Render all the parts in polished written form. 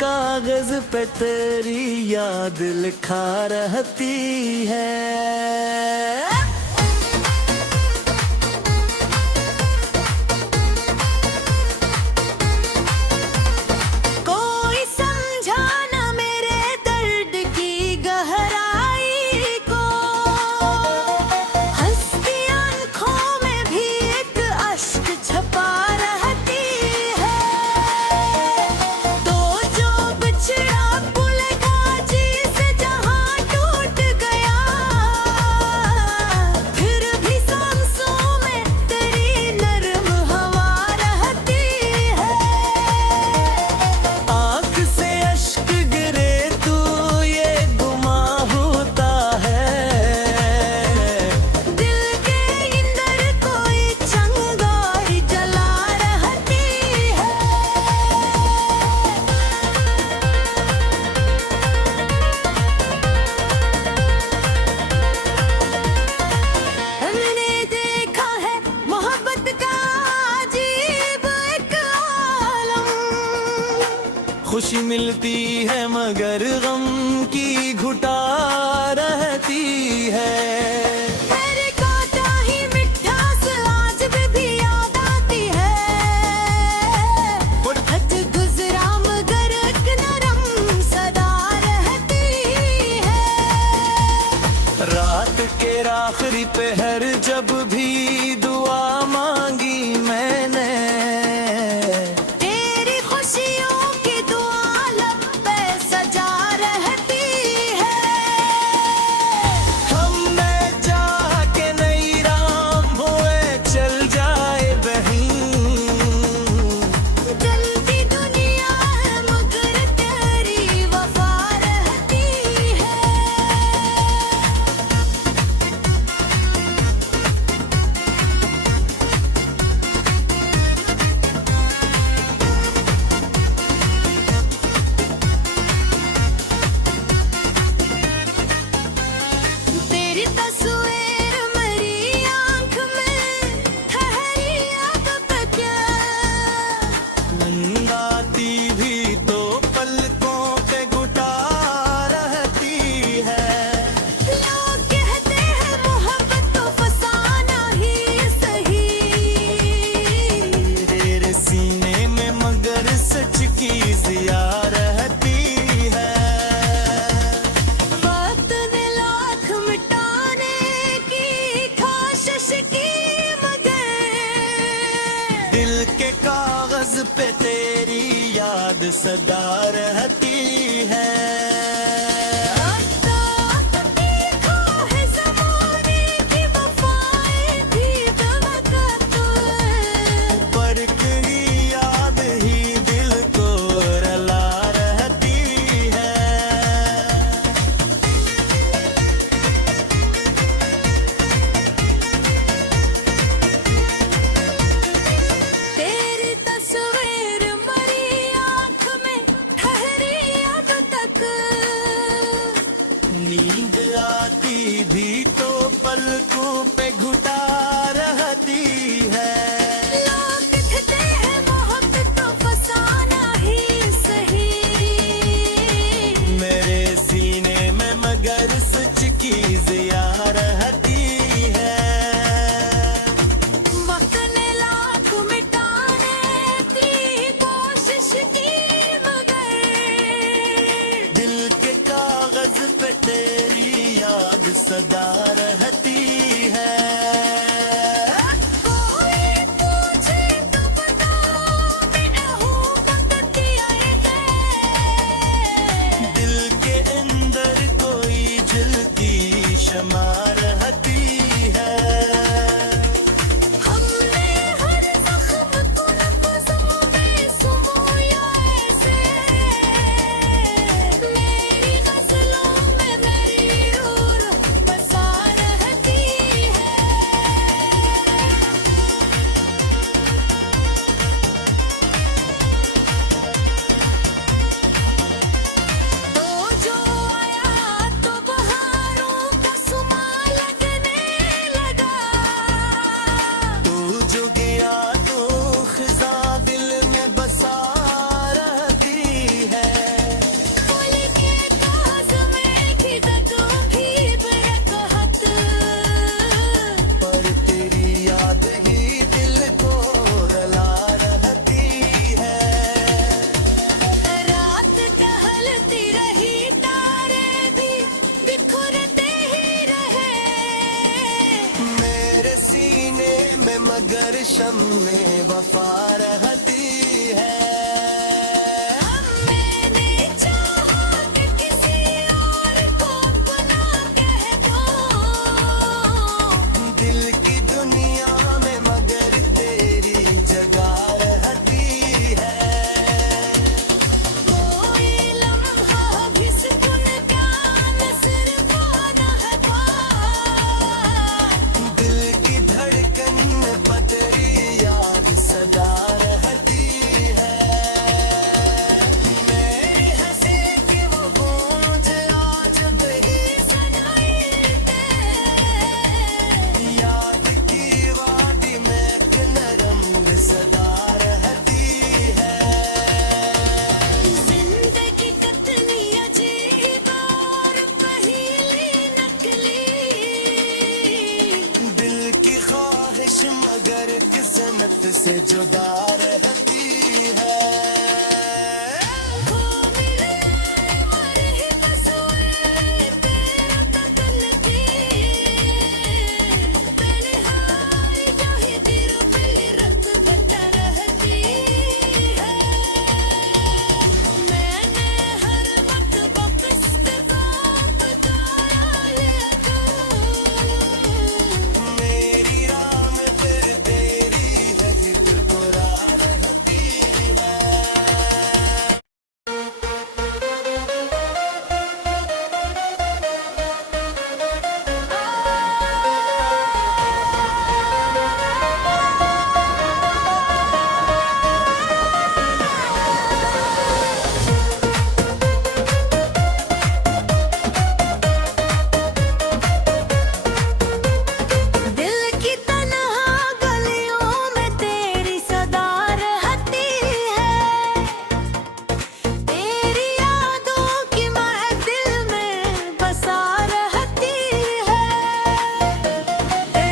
कागज पे तेरी याद लिखा रहती है। खुशी मिलती है मगर गम की घुटा रहती है। तेरे काटा ही मिठास आज भी याद आती है। हद गुजरा मगर एक नरम सदा रहती है। रात के आखिरी पहर जब भी दुआ मांगी मैंने, दिल के कागज पे तेरी याद सदा रहती है। नींद आती भी तो पलकों पे घुटा रहती है। लोग कहते हैं मोहब्बत तो फसाना ही सही, मेरे सीने में मगर सच की ज़िया रहती है। वक्त ने लाख मिटाने की कोशिश की मगर दिल के कागज पे तेरी याद सदा रहती है। कोई पूछे तो बताओ मैं हूँ वक्त आए थे। दिल के अंदर कोई जलती शमा रहती है। हमने हर जख्म को लफ्ज़ों में सुमोया ऐसे, मेरी गज़लों में मेरी रूह बसा रहती है। मगर शम में वफा रहती है। मैंने चाहा कि किसी और को अपना कह दो, दिल की दुनिया में मगर तेरी जगह रहती है। कोई लम्हा भी सुकून का नजर पाना है पार। दिल की धड़कन में पतरी याद सदा रहती है। मेरी हंसी की वो गूंज आज भी सुनाई दे, याद की वादी में एक नरम सदा रहती है। जिंदगी कितनी अजीब और पहेली नकली, दिल की ख्वाहिश मगर किस्मत से जुदा रहती है। खो मिले मरे ही बस हुए तेरा तकल्लुफ़ी, तन्हाई जो ही दिल पे रत रहती है। मैंने हर वक्त बक़िस्त को बताया तू, मेरी राह में फिर तेरी है कि दिल को राह रहती है। दिल की तन्हा गलियों में तेरी सदा रहती है। तेरी यादों की महफिल में बसा रहती है।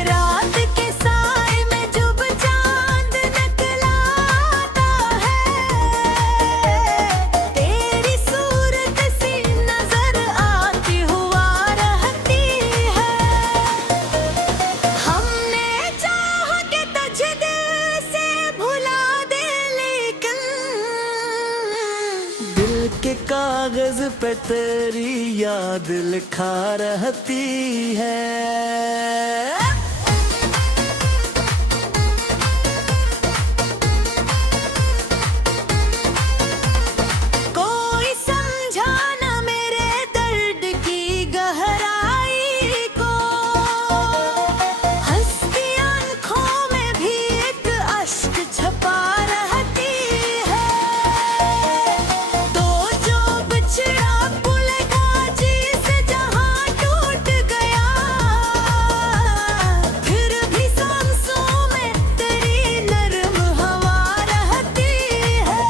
रात के साए में जब चांद निकलाता है, तेरी सूरत सी नजर आती हुआ रहती है। हमने चाहा कि तुझे दिल से भुला दे, लेकिन दिल के कागज पे तेरी याद लिखा रहती है। कोई समझा न मेरे दर्द की गहराई को। हंसती आँखों में भी एक अश्क छपा रहती है। तो जो बिछड़ा भूलेगा जी से जहाँ टूट गया, फिर भी सांसों में तेरी नरम हवा रहती है।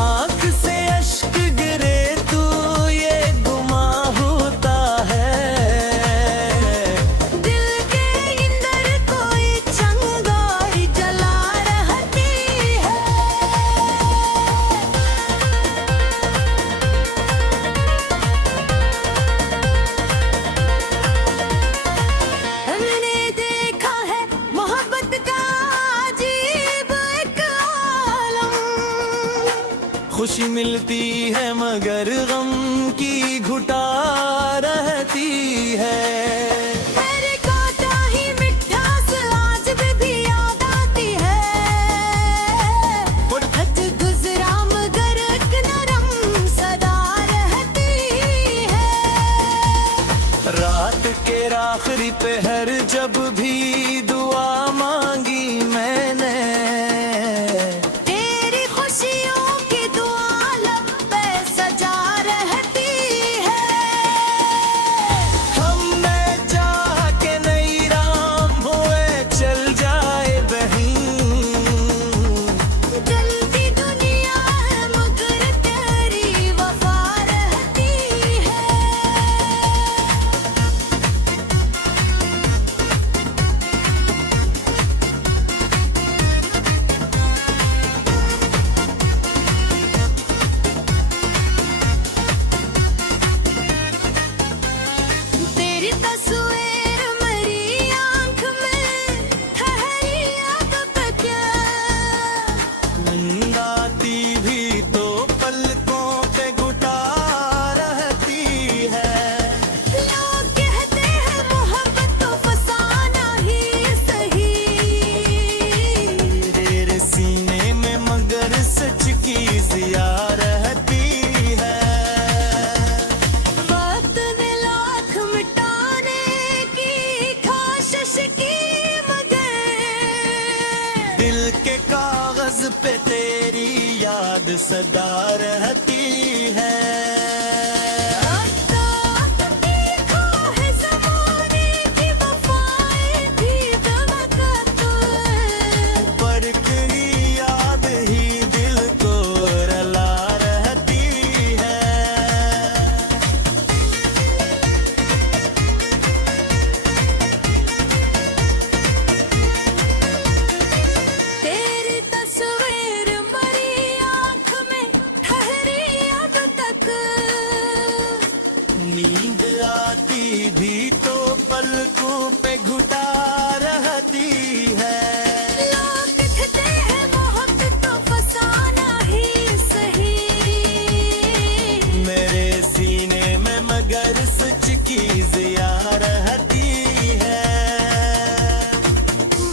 आँख से अश्क गिरे तू ये गुमा होता है। दिल के अंदर कोई चिंगारी जला रहती है। हमने देखा है मोहब्बत का अजीब एक आलम, खुशी मिलती है मगर गम की घुटा रहती है। तेरे काटा ही मिठास आज भी याद आती है। खत गुजरा मगर एक नरम सदा रहती है। रात के आखिरी पहर जब भी दुआ मांगी मैंने, तेरी खुशियों की दुआ लब पे सजा रहती है। हमने चाह के नई राम हुए चल जाए बहीं। जलती दुनिया है मगर तेरी वफा रहती है। याद सदा रहती है। नींद आती भी तो पलकों पे घुटा रहती है। लोग कहते हैं मोहब्बत तो फसाना ही सही, मेरे सीने में मगर सच की जिया रहती है।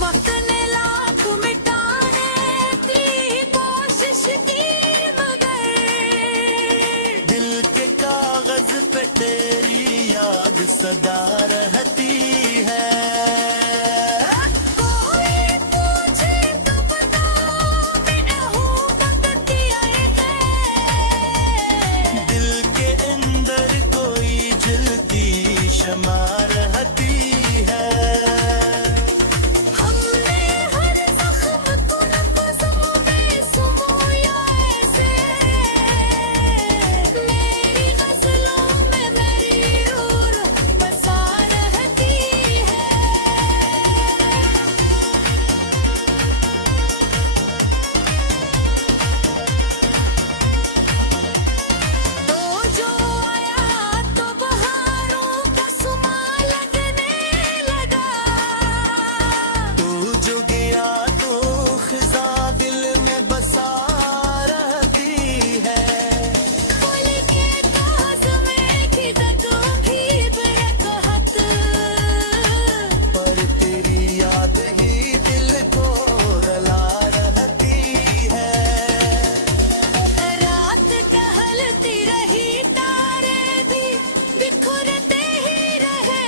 वक्त ने लाख मिटाने की कोशिश की मगर दिल के कागज पे तेरी याद सदा रहती है। कोई पूछे तो बताओ मैं हूँ वक्त की आए है। दिल के अंदर कोई जलती शमा रहती है। हमने हर जख्म को नफ़्सों में सुमोया ऐसे, मेरी गज़लों में मेरी रूह बसा रहती है। तो जो आया तो बहारों का सुमा लगने लगा, तू जो गया तो खिजा दिल में बसा रहती है। फूल के काज में खिदकों भी बरकत, पर तेरी याद ही दिल को रुला रहती है। रात टहलती रही तारे भी बिखरते ही रहे।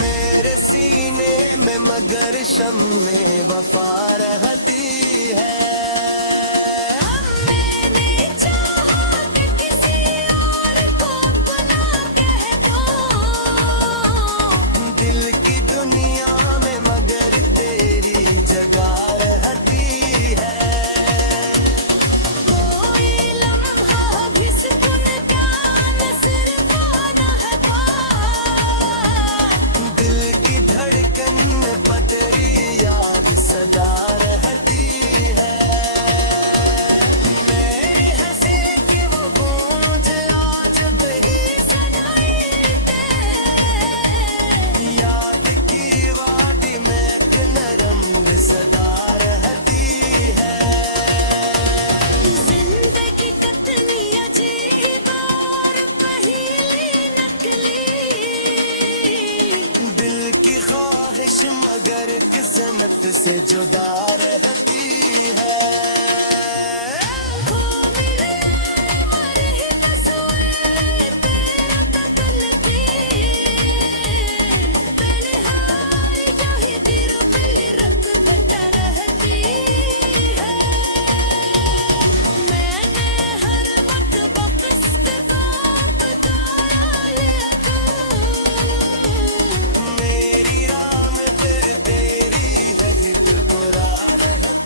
मेरे सीने में मगर शम्मे वफा रहती है। मैंने चाहा कि किसी और को अपना कह दूं, दिल की दुनिया में मगर तेरी जगह रहती है। कोई लम्हा भी सुकून का नजरवाना है पार। दिल की धड़कन में पतरी याद सदा रहती है। मेरी हंसी की वो गूंज आज भी सनाई दे, याद की वादी में एक नरम सदा रहती है। जिंदगी कितनी अजीब और पहेली नकली, दिल की ख्वाहिश मगर किस्मत से जुदा रहती है। हो मिले मरे ही बसोए तेरा तकल्लती, तन्हाई जही दिल पे रख बटा रहती है। मैंने हर वक्त बख्श बात बताया तू, मेरी राह में फिर तेरी है दिल पुरा रहती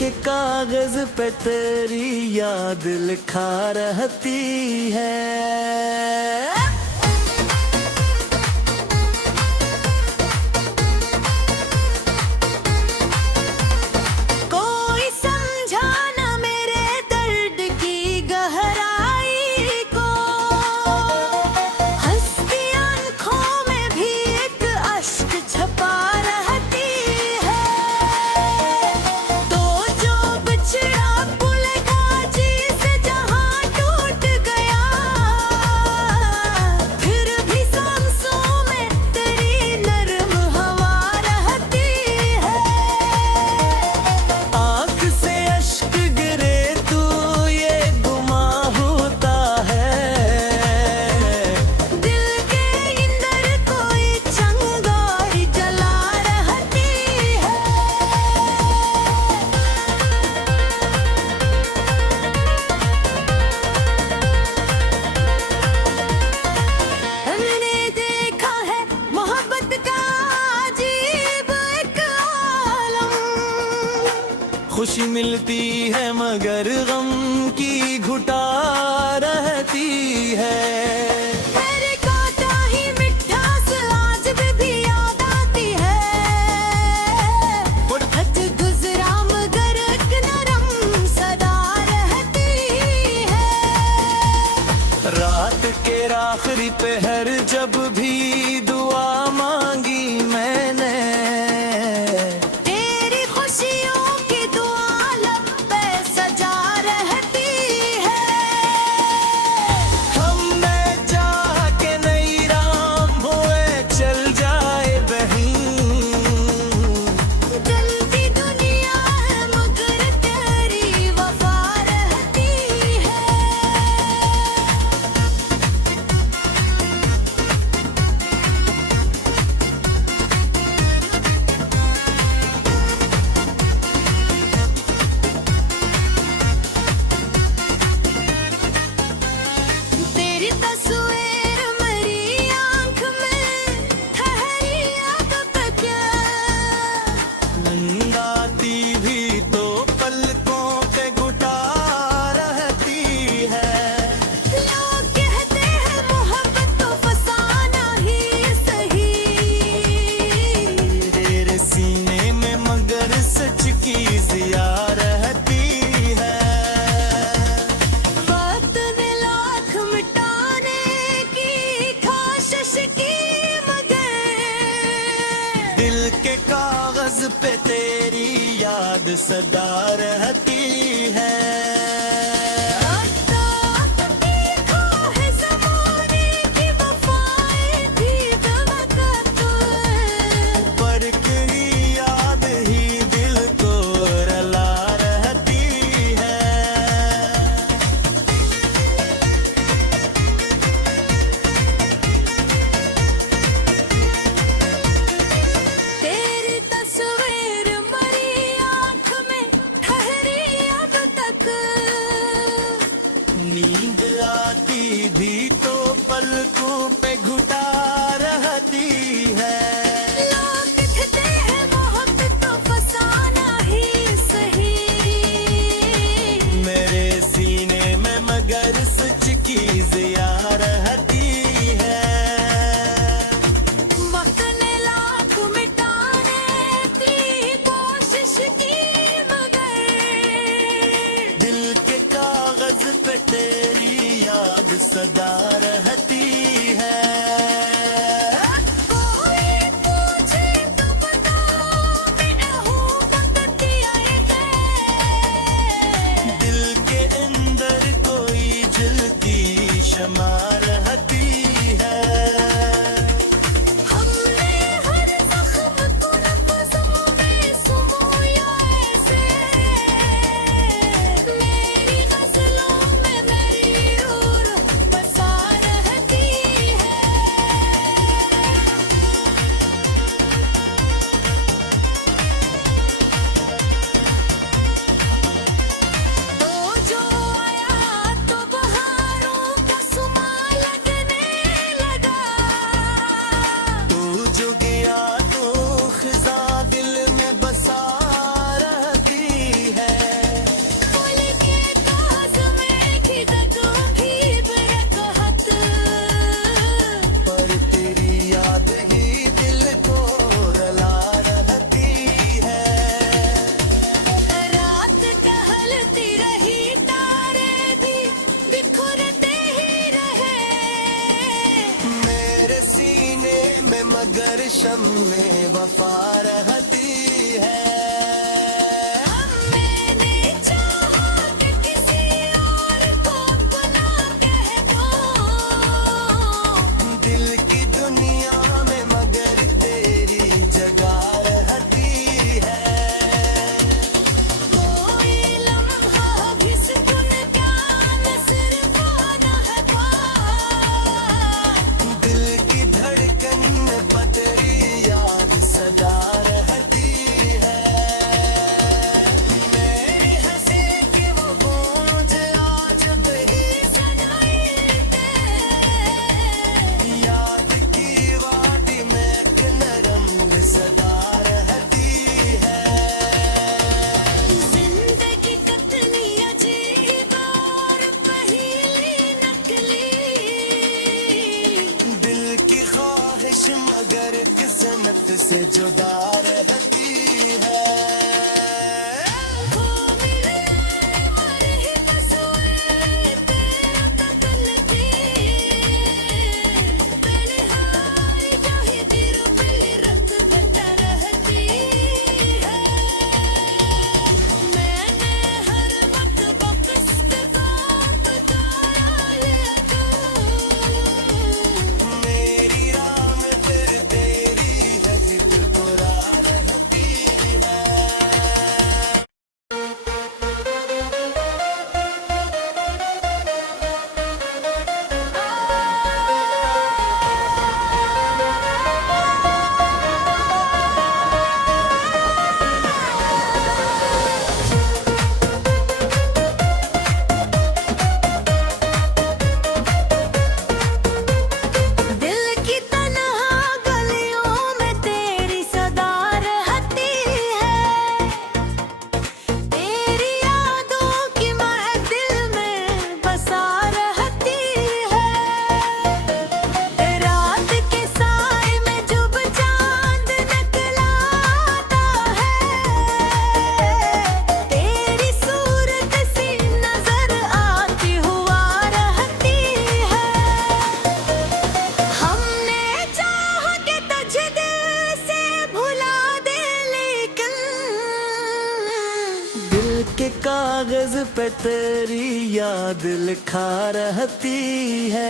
के कागज पे तेरी याद लिखा रहती है। कोई समझा न मेरे दर्द की गहराई को, हंसती आंखों में भी एक अश्क छपा रहती है। तो जो बिछड़ा पुल काजी से जहां टूट गया, फिर भी सांसों में तेरी नर्म हवा रहती है। आँख से अश्क गिरे तू ये गुमा होता है। दिल के अंदर कोई चिंगारी जला रहती है। हमने देखा है मोहब्बत का अजीब एक आलम। खुशी मिलती है मगर गम की घुटा रहती है। मेरे काटा ही मिठास आज भी याद आती है। हद गुजरा मगर एक नरम सदा रहती है। रात के आखिरी पहर जब भी दुआ मांगी मैंने, तेरी खुशियों की दुआ लब पे सजा रहती है। हमने चाह के नई राम हुए चल जाए बहीं। जलती दुनिया है मगर तेरी वफा रहती है। तेरी तस्वीर मेरी आंख में ठहरी अब तक। नींद आती भी तो पलकों पे घुटा रहती है। लोग कहते हैं मोहब्बत तो फसाना ही सही। तेरे सीने में मगर सच की जिया रहती है। वक्त ने लाख मिटाने की कोशिश की मगर दिल के कागज पे तेरी याद सदा रहती है। ज़माने की वफाएं भी दमकत पर की याद ही दिल को रला रहती है। तेरी तस्वीर मरी आंख में ठहरी अब तक। नींद आती भी तो पलकों पे घुटा रहती है। लोग कहते हैं मोहब्बत तो फसाना ही सही। मेरे सीने में मगर सच की जिया रहती है। वक्त ने लाख मिटाने की कोशिश की मगर दिल के कागज पे तेरी याद सदा रहती है। कोई पूछे तो बताओ मैं हूँ बकतिया है। दिल के अंदर कोई जलती शमा रहती है। हमने हर जख्म को लफ्ज़ों में सुमोया ऐसे। मेरी गज़लों में मेरी रूह बसा रहती है। हर शम में वफा रहती है। मैंने चाहा कि किसी और को अपना कह दो, दिल की दुनिया में मगर तेरी जगह रहती है। कोई लम्हा भी सुकून का सिर्फ आना है पार। दिल की धड़कन में पतरी याद सदा रहती है। मेरी हंसी की वो गूंज आज भी सुनाई दे, याद की वादी में एक नरम सदा रहती है। जिंदगी कितनी अजीब और पहेली नकली, दिल की ख्वाहिश मगर किस्मत से जुदा रहती है। खो मिले मर ही बस हुए तेरा कत्ल थी, तन्हाई जो ही दिल फिर रख भटा रहती है। मैंने हर वक्त बख्त को पुकारा लिया तू, मेरी राह में फिर तेरी है कि दिल बुरा रहती है। दिल की तन्हा गलियों में तेरी सदा रहती है। तेरी यादों की महफिल में बसा रहती है। रात के साए में जुब चांद नकलाता है, तेरी सूरत सी नजर आती हुआ रहती है। हमने चाहा कि तुझे दिल से भुला दे, लेकिन दिल के कागज पे तेरी याद लिखा रहती है।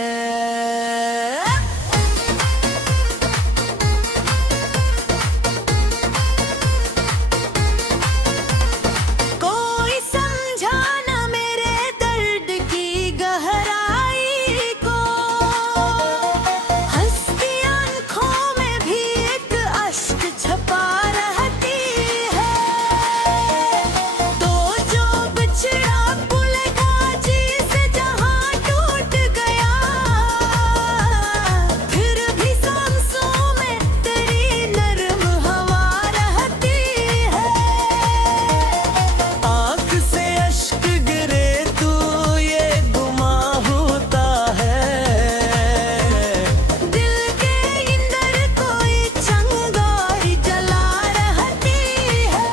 कोई समझा न मेरे दर्द की गहराई को, हंसती आंखों में भी एक अश्क छपा रहती है। तो जो बिछड़ा भूलेगा जी से जहां टूट गया, फिर भी सांसों में तेरी नरम हवा रहती है। आँख से अश्क गिरे तू ये गुमा होता है। दिल के अंदर कोई चिंगारी जला रहती है।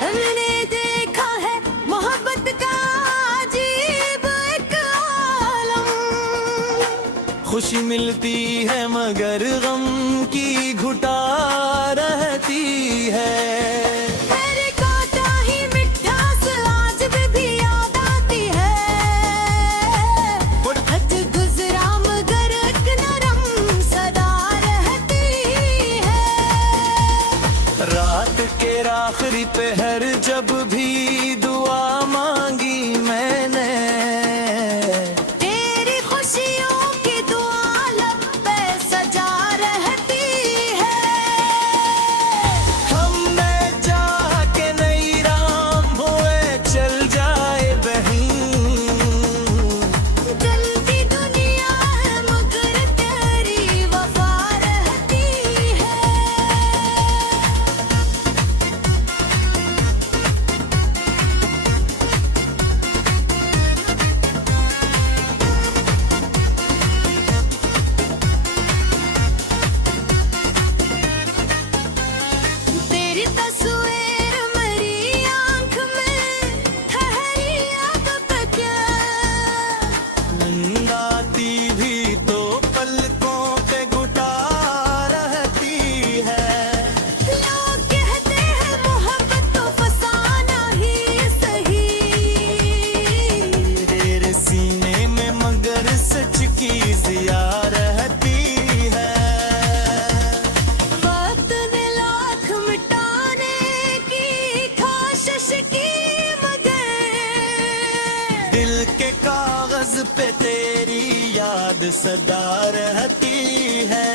हमने देखा है मोहब्बत का अजीब एक आलम, खुशी मिलती है मगर गम की घुटा रहती है। तेरे काटा ही मिठास आज भी याद आती है। हद गुजरा मगर एक नरम सदा रहती है। रात के आखिरी पहर जब भी दुआ मांगी मैंने, तेरी खुशियों की दुआ लब पे सजा रहती है। हम में याद सदा रहती है।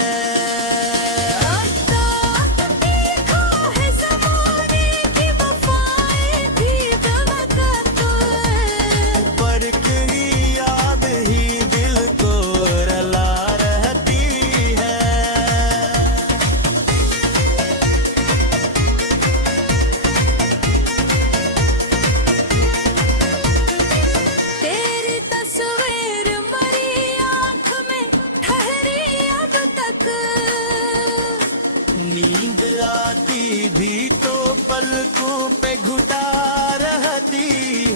नींद आती भी तो पलकों पे घुटा रहती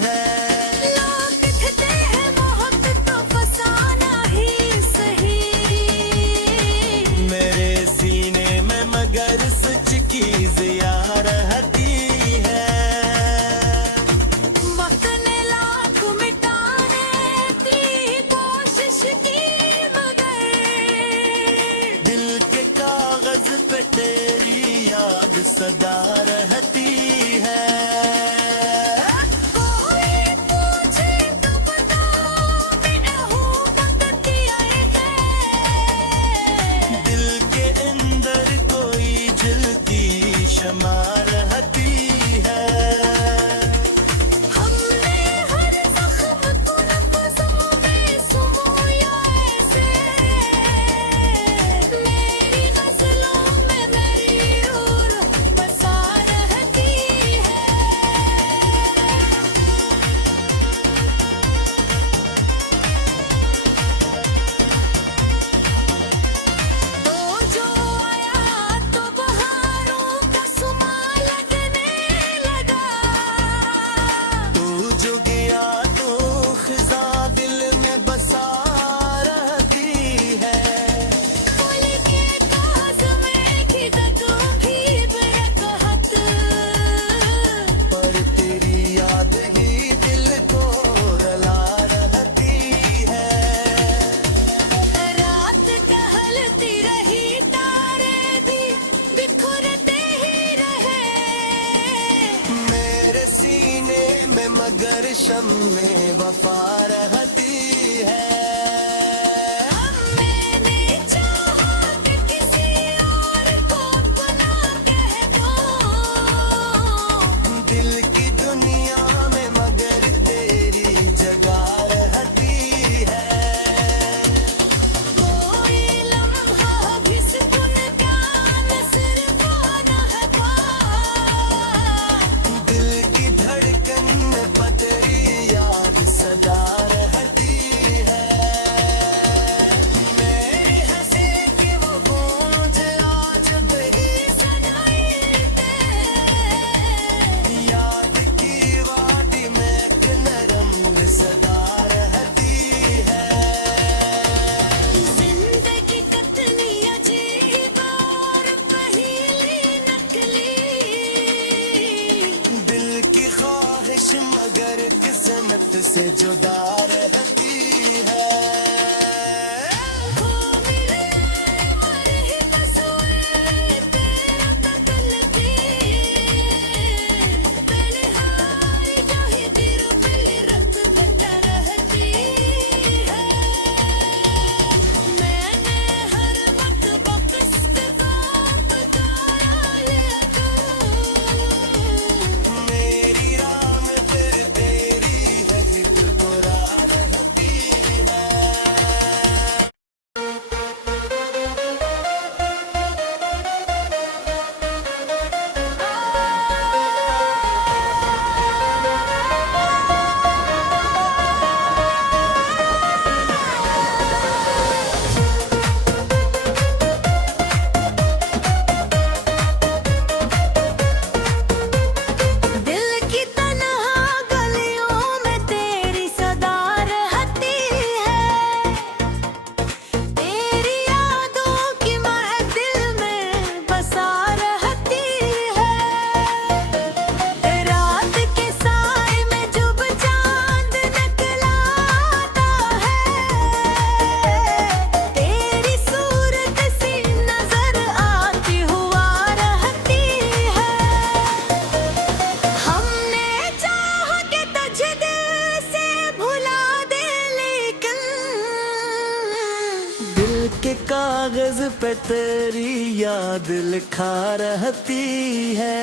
है। लोग कहते हैं मोहब्बत तो फसाना ही सही, मेरे सीने में मगर सच की जिया रहती है। वक्त ने लाख मिटाने की कोशिश की मगर दिल के कागज पे तेरी याद सदा रहती है। कोई पूछे तो बताओ मैं हूँ वक्त आए है। दिल के अंदर कोई जलती शमा रहती है। हमने हर जख्म को लफ्ज़ों में सुमोया ऐसे, मेरी गज़लों में मेरी रूह बसा रहती है। तो जो आया तो बहारों का सुमा लगने लगा, तू जो गया तो खिजा दिल में बसा रहती है। फूल के काज में खिदकों भी बरकत, पर तेरी याद ही दिल को रुला रहती है। रात टहलती रही तारे भी बिखरते ही रहे। मेरे सीने में मगर शम्मे वफा रहती है। मैंने चाहा कि किसी और को अपना कह दूं, दिल की दुनिया में मगर तेरी जगह रहती है। कोई लम्हा भी सुकून का नज़र पाना है। दिल की धड़कन में पतरी याद सदा रहती है। मेरी हंसी की वो गूंज आज भी सनाई दे, याद की वादी में एक नरम सदा रहती है। जिंदगी कितनी अजीब और पहेली नकली, दिल की ख्वाहिश मगर किस्मत से जुदा रहती है। खो मिले मर ही बस हुए तेरा तकल्लुफ़ी, पहले हाय जाहि दिल पहले रत भटका रहती है। मैंने हर वक्त बख्श बाप तारा लिया तू, मेरी राह में फिर तेरी है कि तू राह के कागज पे तेरी याद लिखा रहती है।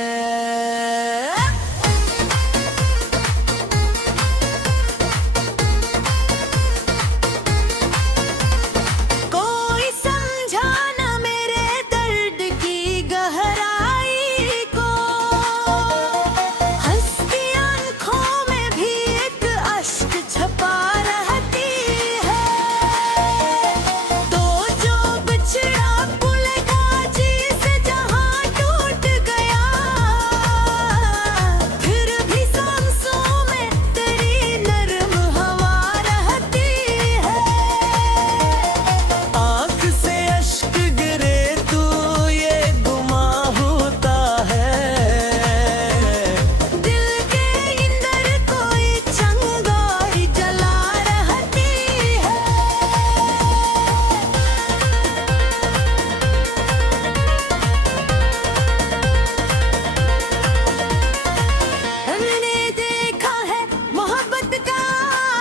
कोई समझा न मेरे दर्द की गहराई को, हंसती आंखों में भी एक अश्क छपा रहती है। तो जो बिछड़ा भूलेगा जिसे जहां टूट गया, फिर भी सांसों में तेरी नरम हवा रहती है। आँख से अश्क गिरे तू ये गुमा होता है। दिल के अंदर कोई चिंगारी जला रहती है। हमने देखा है मोहब्बत का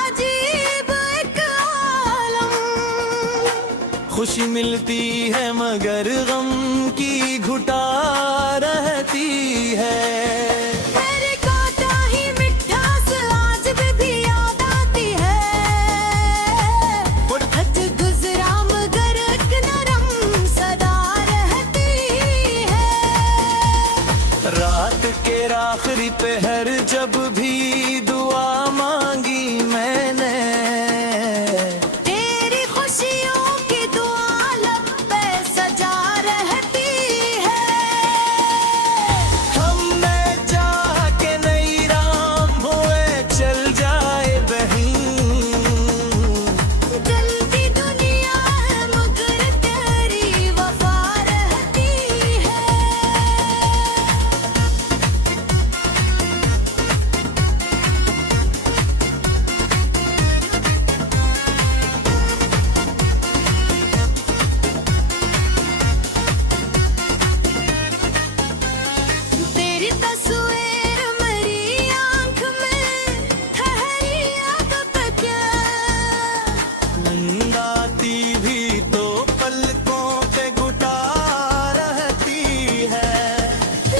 अजीब एक आलम। खुशी मिलती है मगर गम की घुटा रहती है। तेरे काटा ही मिठास आज भी याद आती है। हद गुजरा मगर एक नरम सदा रहती है। रात के आखिरी पहर जब भी दुआ मांगी मैंने, तेरी खुशियों की दुआ लब पे सजा रहती है। हम में चाह के नई राम हुए चल जाए बहीं। जलती दुनिया है मगर तेरी वफा रहती है। तेरी तस्वीर मेरी आंख में ठहरी याद तक मंदाती भी तो पलकों पे घुटा रहती है।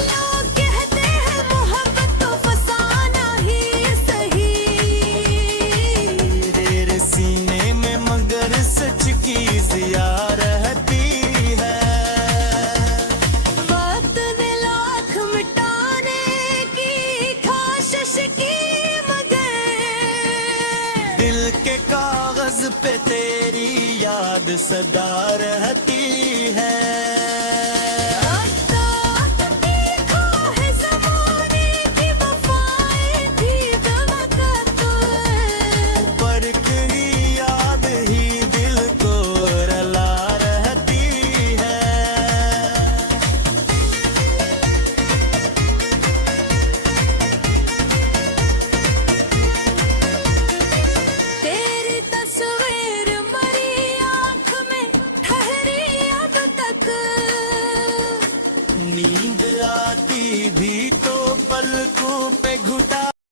लोग कहते हैं मोहब्बत तो फसाना ही सही। तेरे सीने में मगर सच की जिया रहती है। वक्त ने लाख मिटाने की कोशिश की मगर दिल के कागज पे तेरी याद सदा रहती है।